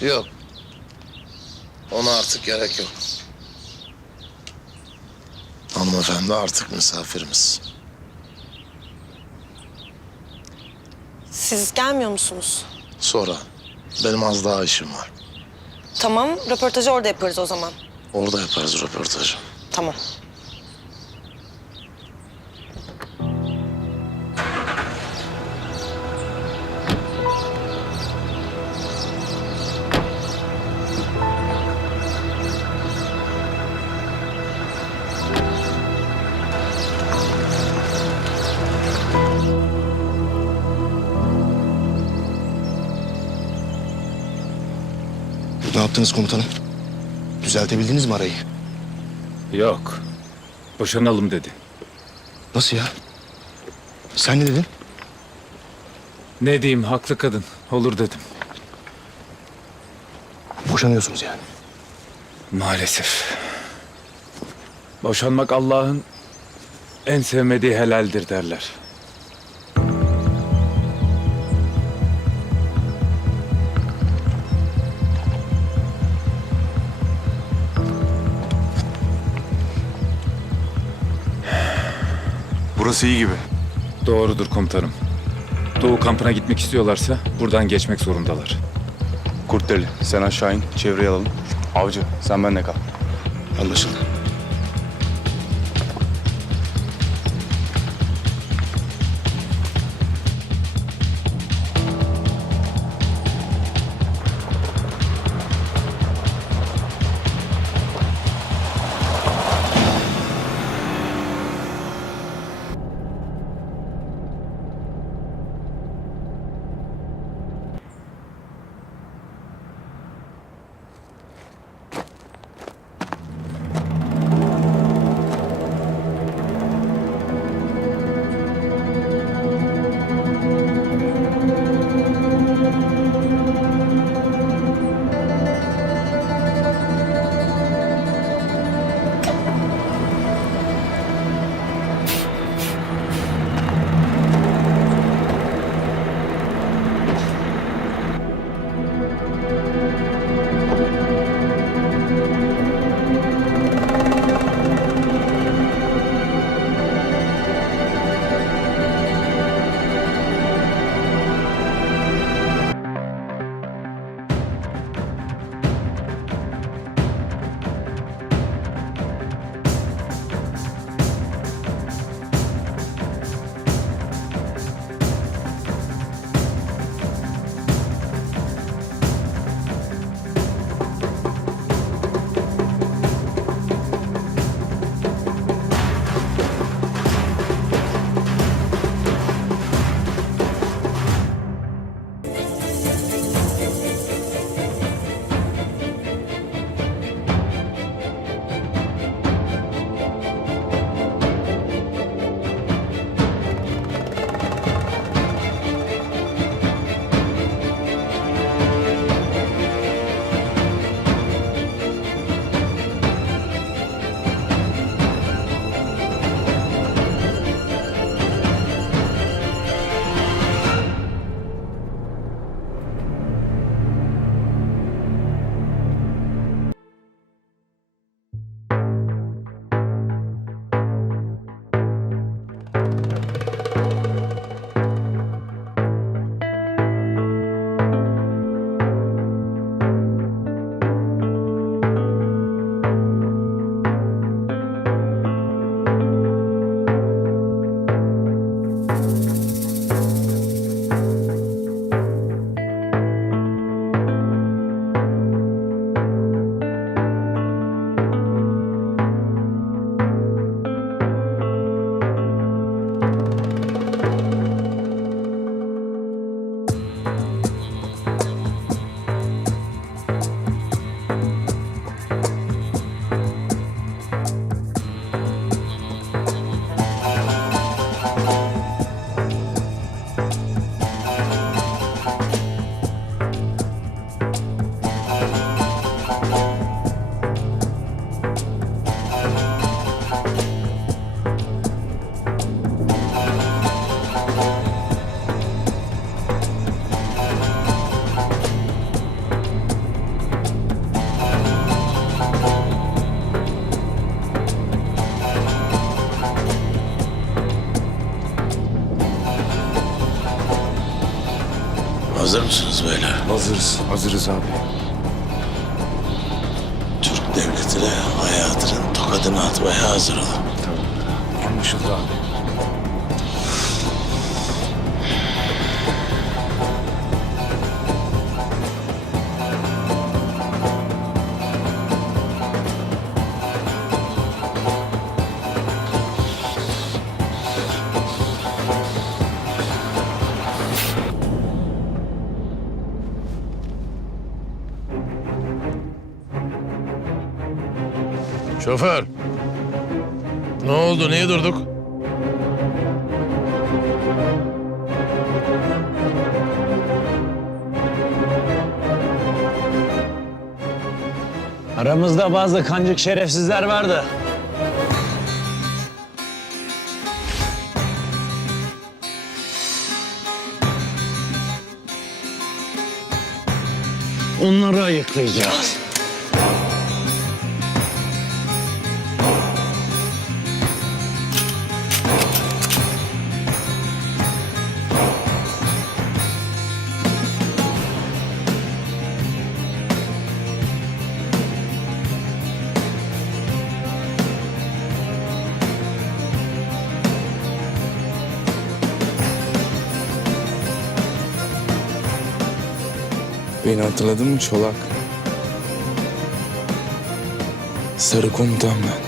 Yok. Ona artık gerek yok. Hanımefendi artık misafirimiz. Siz gelmiyor musunuz? Sonra. Benim az daha işim var. Tamam, röportajı orada yaparız o zaman. Orada yaparız röportajı. Tamam. Ne yaptınız komutanım? Düzeltebildiniz mi arayı? Yok. Boşanalım dedi. Nasıl ya? Sen ne dedin? Ne diyeyim, haklı kadın. Olur dedim. Boşanıyorsunuz yani. Maalesef. Boşanmak Allah'ın en sevmediği helaldir derler. Burası iyi gibi. Doğrudur komutanım. Doğu kampına gitmek istiyorlarsa buradan geçmek zorundalar. Kurtdeli, sen aşağı in, çevreyi alalım. Avcı, sen benimle kal. Anlaşıldı. Hazır mısınız beyler? Hazırız. Hazırız abi. Türk devletine hayatının tokadını atmaya hazır olun. Tamam. Anlaşıldı abi. Şoför. Ne oldu? Niye durduk? Aramızda bazı kancık şerefsizler vardı. Onları ayıklayacağız. Beni hatırladın mı Çolak? Sarı komutan ben.